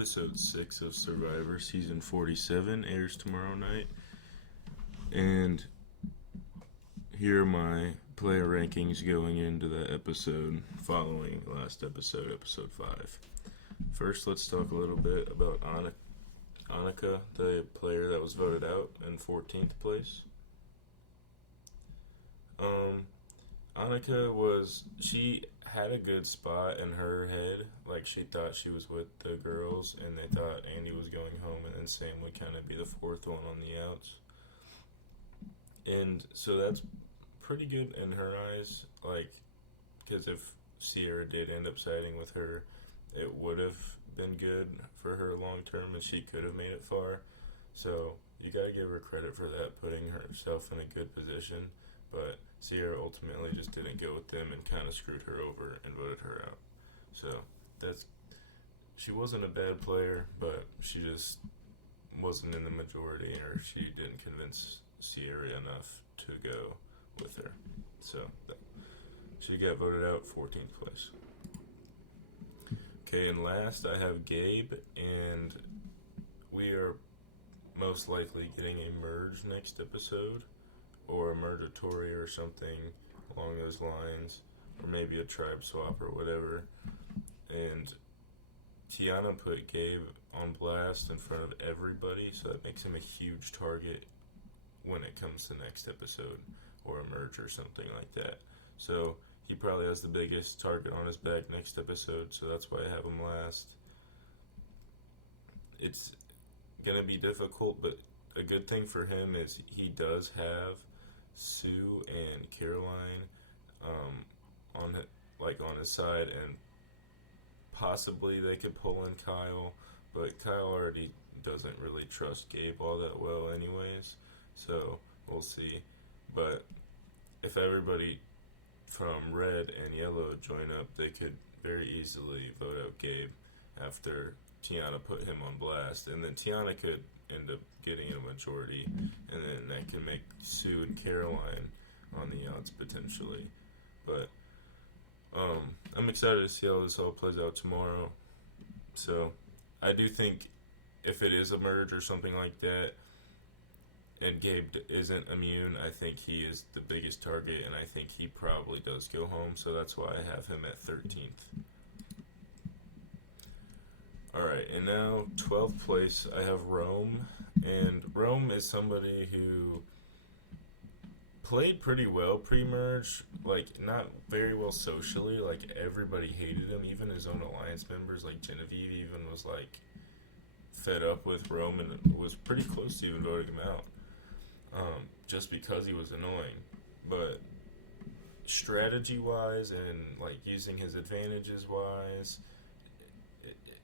Episode 6 of Survivor Season 47 airs tomorrow night. And here are my player rankings going into that episode following last episode, episode 5. First, let's talk a little bit about Annika, the player that was voted out in 14th place. She had a good spot in her head. Like, she thought she was with the girls, and they thought Andy was going home, and then Sam would kind of be the fourth one on the outs. And so that's pretty good in her eyes, like, because if Sierra did end up siding with her, it would have been good for her long term, and she could have made it far. So you gotta give her credit for that, putting herself in a good position. But Sierra ultimately just didn't go with them and kind of screwed her over and voted her out. So she wasn't a bad player, but she just wasn't in the majority, or she didn't convince Sierra enough to go with her. So she got voted out 14th place. Okay, and last I have Gabe, and we are most likely getting a merge next episode, or a mergatory or something along those lines, or maybe a tribe swap or whatever. And Tiana put Gabe on blast in front of everybody, so that makes him a huge target when it comes to next episode, or a merge or something like that. So he probably has the biggest target on his back next episode, so that's why I have him last. It's gonna be difficult, but a good thing for him is he does have Sue and Caroline on his side, and possibly they could pull in Kyle, but Kyle already doesn't really trust Gabe all that well anyways, so we'll see. But if everybody from red and yellow join up, they could very easily vote out Gabe after Tiana put him on blast, and then Tiana could end up getting a majority, and then that can make Sue and Caroline on the odds potentially. But I'm excited to see how this all plays out tomorrow. So I do think if it is a merge or something like that, and Gabe isn't immune, I think he is the biggest target, and I think he probably does go home, so that's why I have him at 13th. Alright, and now 12th place, I have Rome, and Rome is somebody who played pretty well pre-merge, like, not very well socially, like, everybody hated him, even his own alliance members, like Genevieve even was, like, fed up with Rome, and was pretty close to even voting him out, just because he was annoying. But strategy-wise, and, like, using his advantages-wise,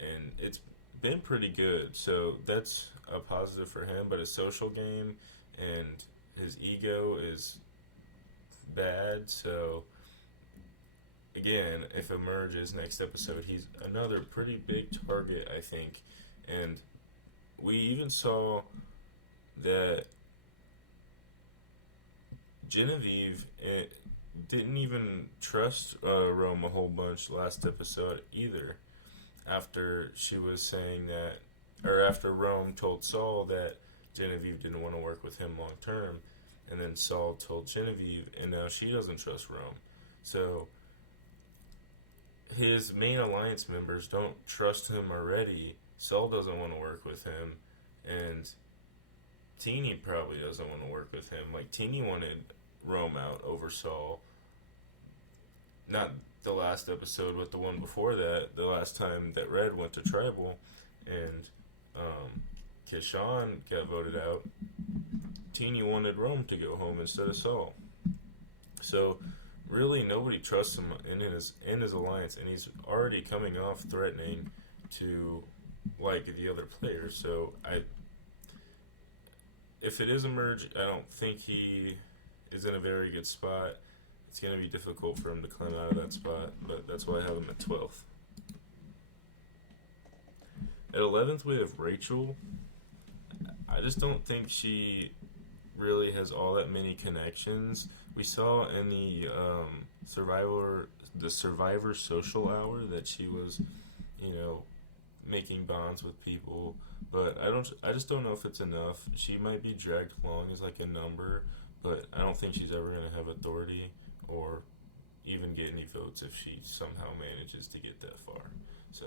and it's been pretty good, so that's a positive for him. But his social game and his ego is bad, so again, if it merges next episode, he's another pretty big target, I think. And we even saw that Genevieve didn't even trust Rome a whole bunch last episode either, after she was saying that, or after Rome told Saul that Genevieve didn't want to work with him long term, and then Saul told Genevieve, and now she doesn't trust Rome. So his main alliance members don't trust him already. Saul doesn't want to work with him, and Teeny probably doesn't want to work with him. Like, Teeny wanted Rome out over Saul. Not the last episode, but the one before that, the last time that Red went to Tribal, and Kishan got voted out. Teeny wanted Rome to go home instead of Saul. So really nobody trusts him in his alliance, and he's already coming off threatening to like the other players. So if it is a merge, I don't think he is in a very good spot. It's going to be difficult for him to climb out of that spot, but that's why I have him at 12th. At 11th, we have Rachel. I just don't think she really has all that many connections. We saw in the Survivor Social Hour that she was, making bonds with people, but I just don't know if it's enough. She might be dragged along as like a number, but I don't think she's ever gonna have authority or even get any votes if she somehow manages to get that far. So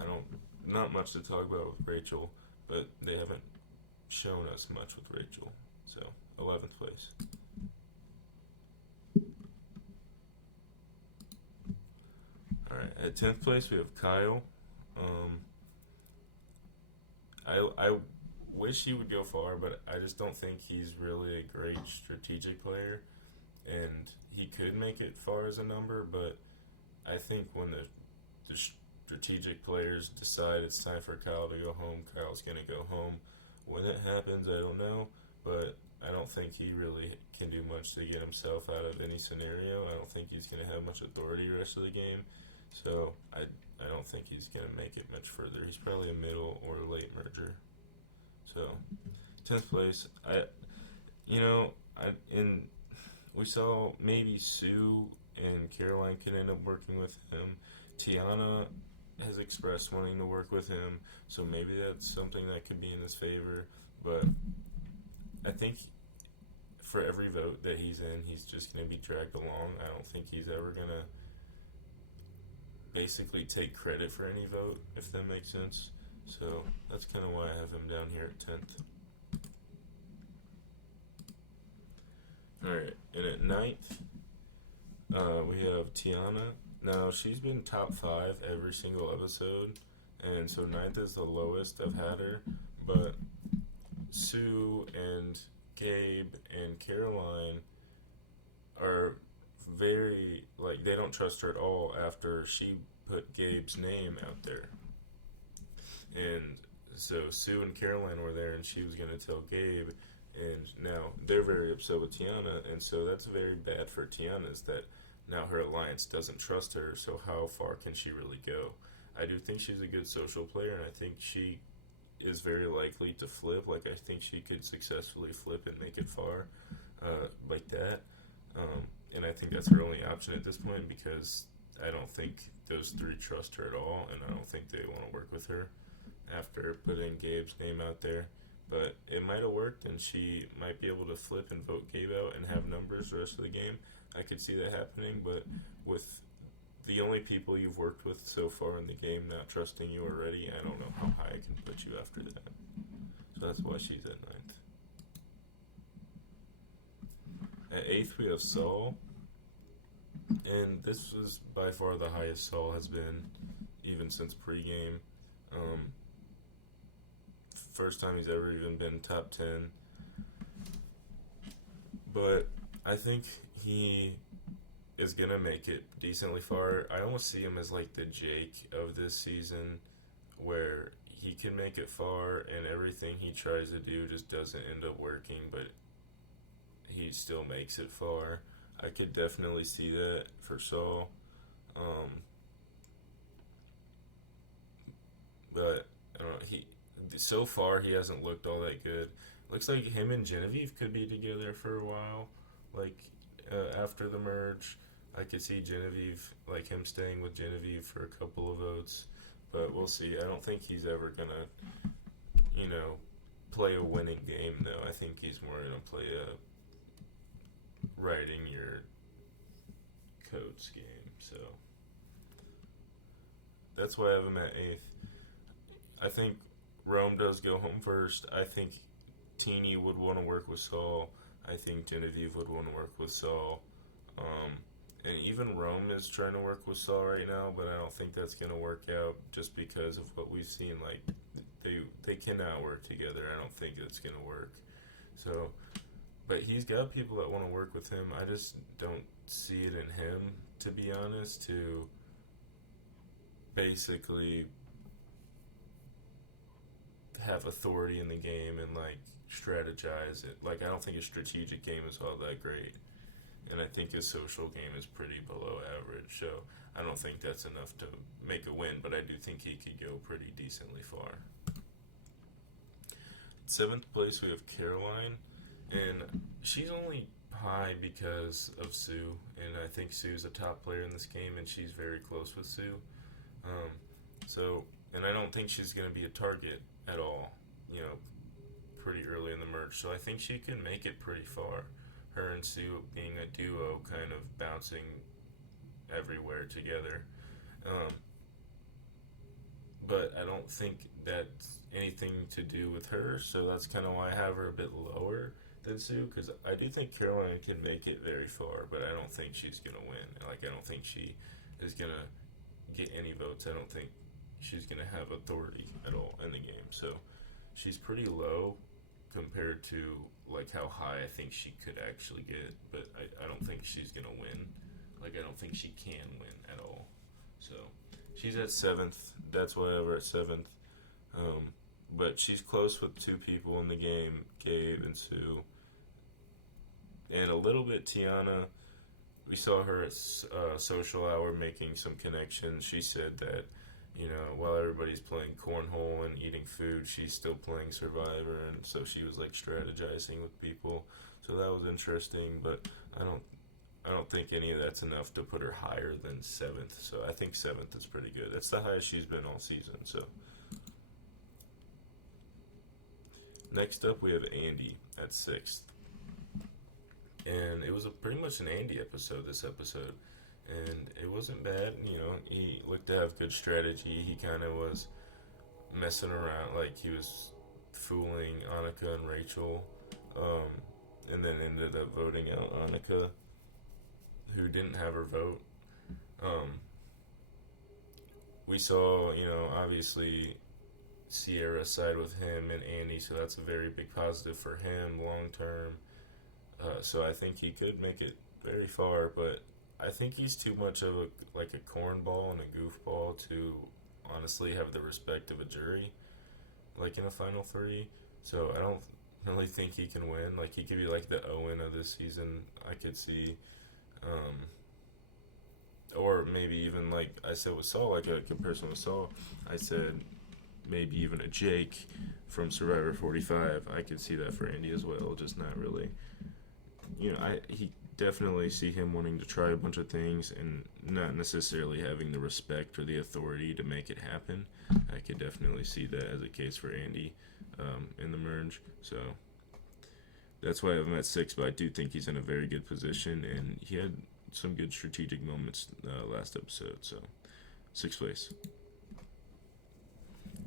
I don't not much to talk about with Rachel, but they haven't shown us much with Rachel. So 11th place. All right, at 10th place we have Kyle. Um, I wish he would go far, but I just don't think he's really a great strategic player, and he could make it far as a number. But I think when the strategic players decide it's time for Kyle to go home, Kyle's gonna go home. When it happens, I don't know, but I don't think he really can do much to get himself out of any scenario. I don't think he's gonna have much authority the rest of the game. So I don't think he's gonna make it much further. He's probably a middle or late merger. So 10th place. We saw maybe Sue and Caroline can end up working with him. Tiana has expressed wanting to work with him, so maybe that's something that could be in his favor. But I think for every vote that he's in, he's just going to be dragged along. I don't think he's ever going to basically take credit for any vote, if that makes sense. So that's kind of why I have him down here at 10th. Alright, and at 9th, we have Tiana. Now, she's been top 5 every single episode, and so 9th is the lowest I've had her, but Sue and Gabe and Caroline are very, they don't trust her at all after she put Gabe's name out there. And so Sue and Caroline were there, and she was going to tell Gabe, and now they're very upset with Tiana, and so that's very bad for Tiana, is that now her alliance doesn't trust her, so how far can she really go? I do think she's a good social player, and I think she is very likely to flip. I think she could successfully flip and make it far like that. And I think that's her only option at this point, because I don't think those three trust her at all, and I don't think they want to work with her after putting Gabe's name out there. But it might have worked, and she might be able to flip and vote Gabe out and have numbers the rest of the game. I could see that happening, but with the only people you've worked with so far in the game not trusting you already, I don't know how high I can put you after that. So that's why she's at 9th. At 8th, we have Saul. And this was by far the highest Saul has been, even since pregame. First time he's ever even been top 10. But I think he is going to make it decently far. I almost see him as the Jake of this season, where he can make it far and everything he tries to do just doesn't end up working, but he still makes it far. I could definitely see that for Saul. But I don't know, so far he hasn't looked all that good. Looks like him and Genevieve could be together for a while, after the merge. I could see Genevieve, him staying with Genevieve for a couple of votes, but we'll see. I don't think he's ever gonna, play a winning game though. I think he's more gonna play a writing your codes game. So that's why I have him at 8th. I think Rome does go home first. I think Teeny would want to work with Saul. I think Genevieve would want to work with Saul. And even Rome is trying to work with Saul right now, but I don't think that's going to work out just because of what we've seen. They cannot work together. I don't think it's going to work. So, but he's got people that want to work with him. I just don't see it in him, to be honest, to basically have authority in the game and strategize it. I don't think his strategic game is all that great, and I think his social game is pretty below average. So I don't think that's enough to make a win, but I do think he could go pretty decently far. 7th place we have Caroline, and she's only high because of Sue, and I think Sue's a top player in this game, and she's very close with Sue. So and I don't think she's going to be a target at all, you know, pretty early in the merge. So I think she can make it pretty far. Her and Sue being a duo, kind of bouncing everywhere together. Um, but I don't think that's anything to do with her, so that's kind of why I have her a bit lower than Sue, because I do think Caroline can make it very far, but I don't think she's going to win. Like, I don't think she is going to get any votes. I don't think she's going to have authority at all in the game. So she's pretty low compared to like how high I think she could actually get, but I don't think she's going to win. Like, I don't think she can win at all. So she's at 7th. That's why I have her at 7th. But she's close with two people in the game, Gabe and Sue. And a little bit Tiana. We saw her at social hour making some connections. She said that, you know, while everybody's playing cornhole and eating food, she's still playing Survivor, and so she was like strategizing with people. So that was interesting, but I don't think any of that's enough to put her higher than 7th. So I think 7th is pretty good. That's the highest she's been all season. So next up we have Andy at 6th. And it was pretty much an Andy episode this episode. And it wasn't bad, you know, he looked to have good strategy. He kind of was messing around, like he was fooling Annika and Rachel, and then ended up voting out Annika, who didn't have her vote. We saw, you know, obviously Sierra side with him and Andy, so that's a very big positive for him long term. So I think he could make it very far, but I think he's too much of a cornball and a goofball to honestly have the respect of a jury, like in a final 3. So I don't really think he can win. Like, he could be like the Owen of this season, I could see. Or maybe even like I said with Saul, like a comparison with Saul, I said maybe even a Jake from Survivor 45. I could see that for Andy as well, just not really. You know, he definitely see him wanting to try a bunch of things and not necessarily having the respect or the authority to make it happen. I could definitely see that as a case for Andy in the merge. So that's why I have him at 6, but I do think he's in a very good position, and he had some good strategic moments last episode. So 6th place.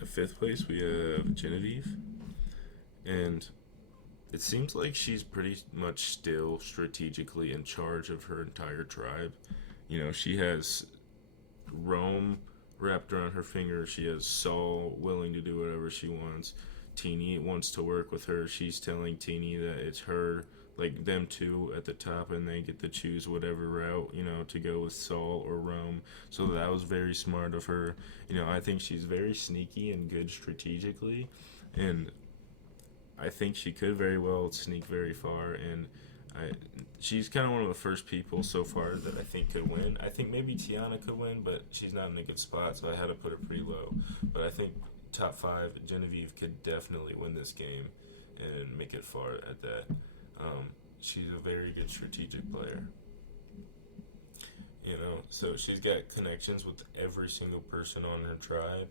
At 5th place, we have Genevieve, and it seems like she's pretty much still strategically in charge of her entire tribe. You know, she has Rome wrapped around her finger. She has Saul willing to do whatever she wants. Teeny wants to work with her. She's telling Teeny that it's her, like them two at the top, and they get to choose whatever route, you know, to go with Saul or Rome. So that was very smart of her. You know, I think she's very sneaky and good strategically, and I think she could very well sneak very far, and she's kind of one of the first people so far that I think could win. I think maybe Tiana could win, but she's not in a good spot, so I had to put her pretty low. But I think top 5, Genevieve could definitely win this game and make it far at that. She's a very good strategic player. You know, so she's got connections with every single person on her tribe.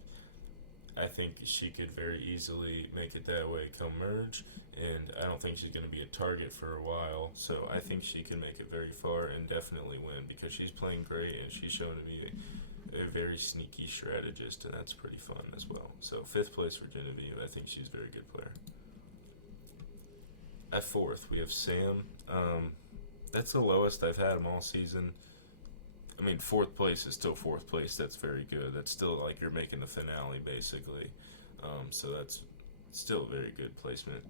I think she could very easily make it that way come merge, and I don't think she's going to be a target for a while, so I think she can make it very far and definitely win because she's playing great and she's shown to be a very sneaky strategist, and that's pretty fun as well. So 5th place for Genevieve. I think she's a very good player. At 4th, we have Sam. That's the lowest I've had him all season. I mean, 4th place is still 4th place. That's very good. That's still like you're making the finale, basically. So that's still a very good placement.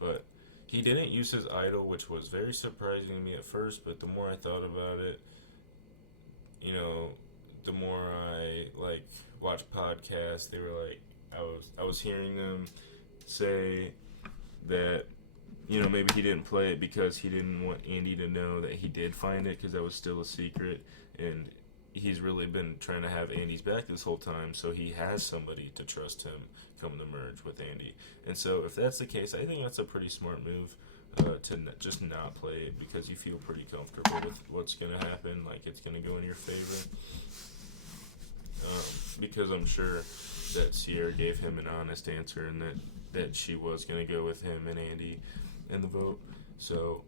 But he didn't use his idol, which was very surprising to me at first. But the more I thought about it, you know, the more I like watch podcasts. They were like, I was hearing them say that, you know, maybe he didn't play it because he didn't want Andy to know that he did find it because that was still a secret. And he's really been trying to have Andy's back this whole time, so he has somebody to trust him come to merge with Andy. And so if that's the case, I think that's a pretty smart move to just not play it because you feel pretty comfortable with what's going to happen, like it's going to go in your favor. because I'm sure that Sierra gave him an honest answer and that she was going to go with him and Andy in the vote. So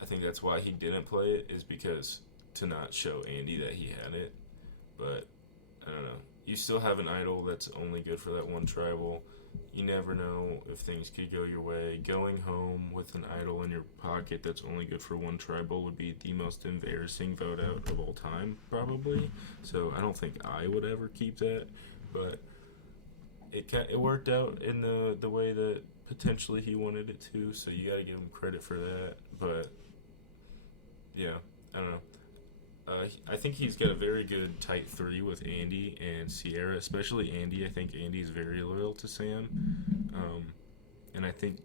I think that's why he didn't play it, is because to not show Andy that he had it. But I don't know. You still have an idol that's only good for that one tribal. You never know if things could go your way. Going home with an idol in your pocket that's only good for one tribal would be the most embarrassing vote out of all time, probably. So I don't think I would ever keep that. But it worked out in the way that potentially he wanted it to. So you got to give him credit for that. But yeah, I don't know. I think he's got a very good tight three with Andy and Sierra, especially Andy. I think Andy's very loyal to Sam. And I think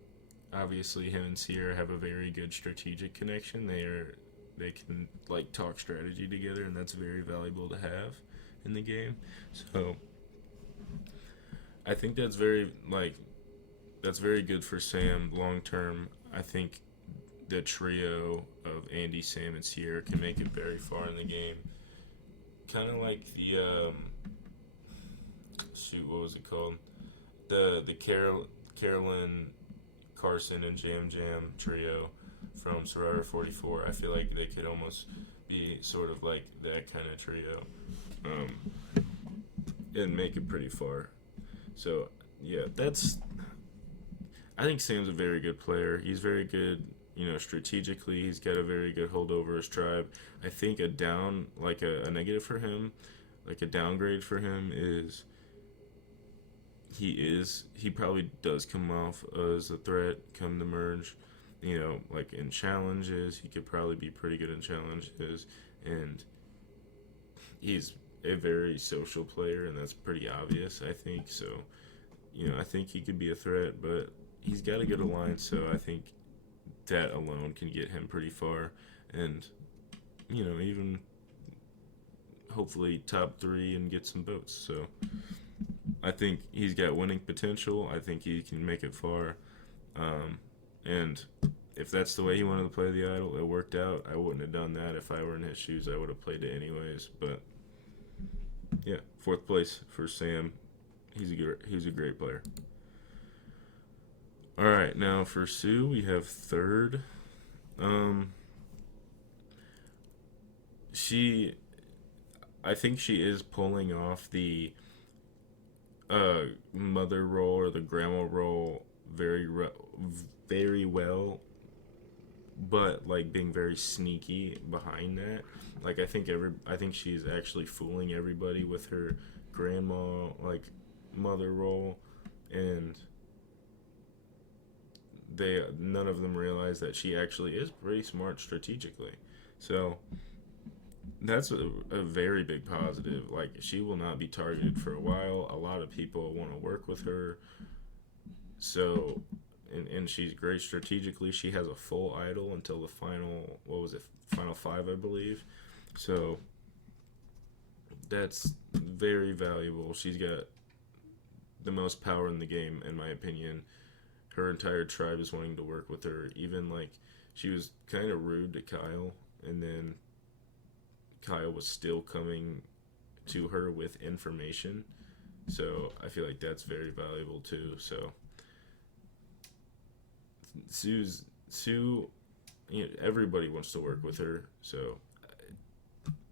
obviously him and Sierra have a very good strategic connection. They can like talk strategy together, and that's very valuable to have in the game. So I think that's very good for Sam long term. I think the trio of Andy, Sam, and Sierra can make it very far in the game. Kind of like the what was it called? The Carolyn, Carson, and Jam Jam trio from Survivor 44. I feel like they could almost be sort of like that kind of trio, and make it pretty far. So yeah, I think Sam's a very good player. He's very good. Strategically, he's got a very good hold over his tribe. I think a negative for him, like a downgrade for him is he probably does come off as a threat come the merge. Like in challenges, he could probably be pretty good in challenges, and he's a very social player, and that's pretty obvious, I think. So, I think he could be a threat, but he's got a good alliance, so I think that alone can get him pretty far, and even hopefully top 3 and get some votes. So I think he's got winning potential. I think he can make it far, and if that's the way he wanted to play the idol, it worked out. I wouldn't have done that if I were in his shoes. I would have played it anyways. But yeah, 4th place for Sam. He's a great player. All right, now for Sue, we have 3rd. I think she is pulling off the mother role or the grandma role very well, but like being very sneaky behind that. Like I think she's actually fooling everybody with her grandma like mother role, and none of them realize that she actually is pretty smart strategically. So that's a very big positive. Like, she will not be targeted for a while. A lot of people want to work with her. So, and she's great strategically. She has a full idol until the final 5, I believe. So that's very valuable. She's got the most power in the game, in my opinion. Her entire tribe is wanting to work with her. Even like she was kind of rude to Kyle, and then Kyle was still coming to her with information. So I feel like that's very valuable too. So Sue, everybody wants to work with her. So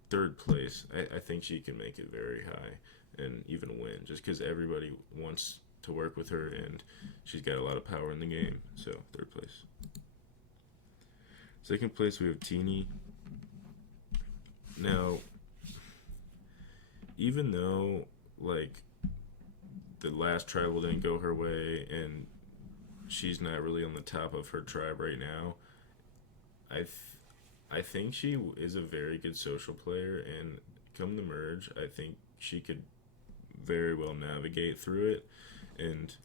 3rd place, I think she can make it very high and even win, just because everybody wants to work with her, and she's got a lot of power in the game. So 3rd place. 2nd place, we have Teeny. Now, even though like the last tribal didn't go her way and she's not really on the top of her tribe right now, I think she is a very good social player, and come the merge, I think she could very well navigate through it, and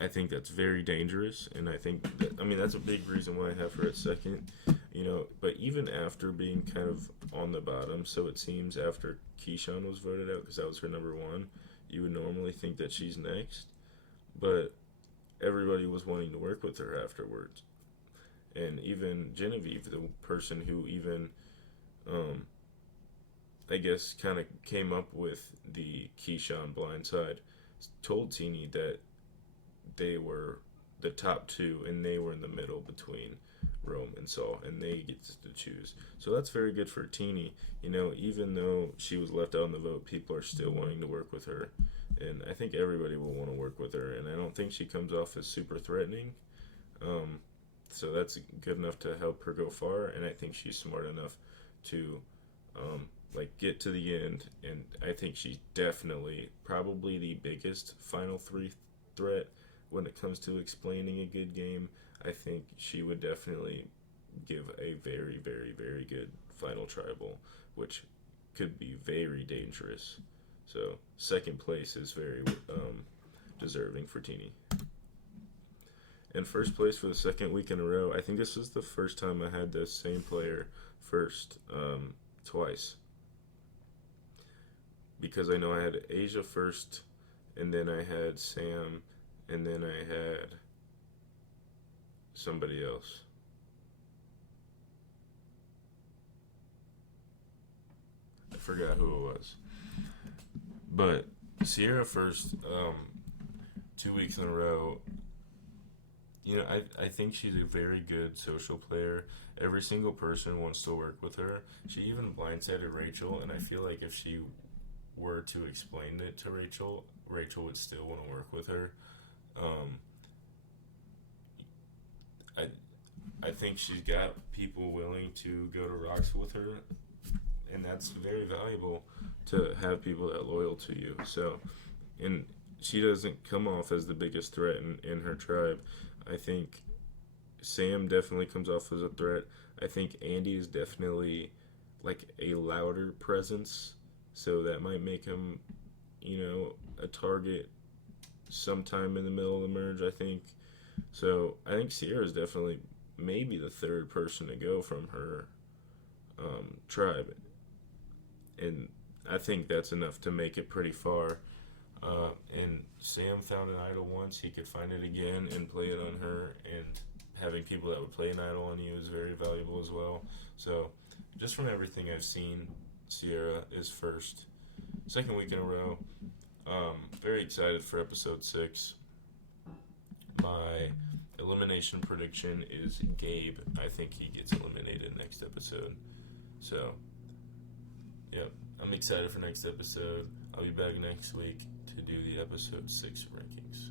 I think that's very dangerous, and I think that's a big reason why I have her at 2nd, but even after being kind of on the bottom, so it seems after Keyshawn was voted out, because that was her number 1, you would normally think that she's next, but everybody was wanting to work with her afterwards. And even Genevieve, the person who even I guess, kind of came up with the Keyshawn blindside, told Teeny that they were the top two and they were in the middle between Rome and Saul, and they get to choose. So that's very good for Teeny. Even though she was left out in the vote, people are still wanting to work with her. And I think everybody will want to work with her. And I don't think she comes off as super threatening. So that's good enough to help her go far. And I think she's smart enough to get to the end. And I think she's definitely probably the biggest final three threat when it comes to explaining a good game. I think she would definitely give a very, very, very good final tribal, which could be very dangerous. So second place is very deserving for Teeny. And first place for the second week in a row, I think this was the first time I had the same player first twice. Because I know I had Asia first, and then I had Sam, and then I had somebody else. I forgot who it was. But Sierra first, 2 weeks in a row. I think she's a very good social player. Every single person wants to work with her. She even blindsided Rachel, and I feel like if she were to explain it to Rachel would still want to work with her. I think she's got people willing to go to rocks with her, and that's very valuable to have people that loyal to you. So, and she doesn't come off as the biggest threat in her tribe. I think Sam definitely comes off as a threat. I think Andy is definitely like a louder presence, so that might make him, a target sometime in the middle of the merge, I think. So I think Sierra is definitely maybe the third person to go from her tribe. And I think that's enough to make it pretty far. And Sam found an idol once. He could find it again and play it on her. And having people that would play an idol on you is very valuable as well. So just from everything I've seen, Sierra is first. Second week in a row. Very excited for episode 6. My elimination prediction is Gabe. I think he gets eliminated next episode. So, yep. I'm excited for next episode. I'll be back next week to do the episode 6 rankings.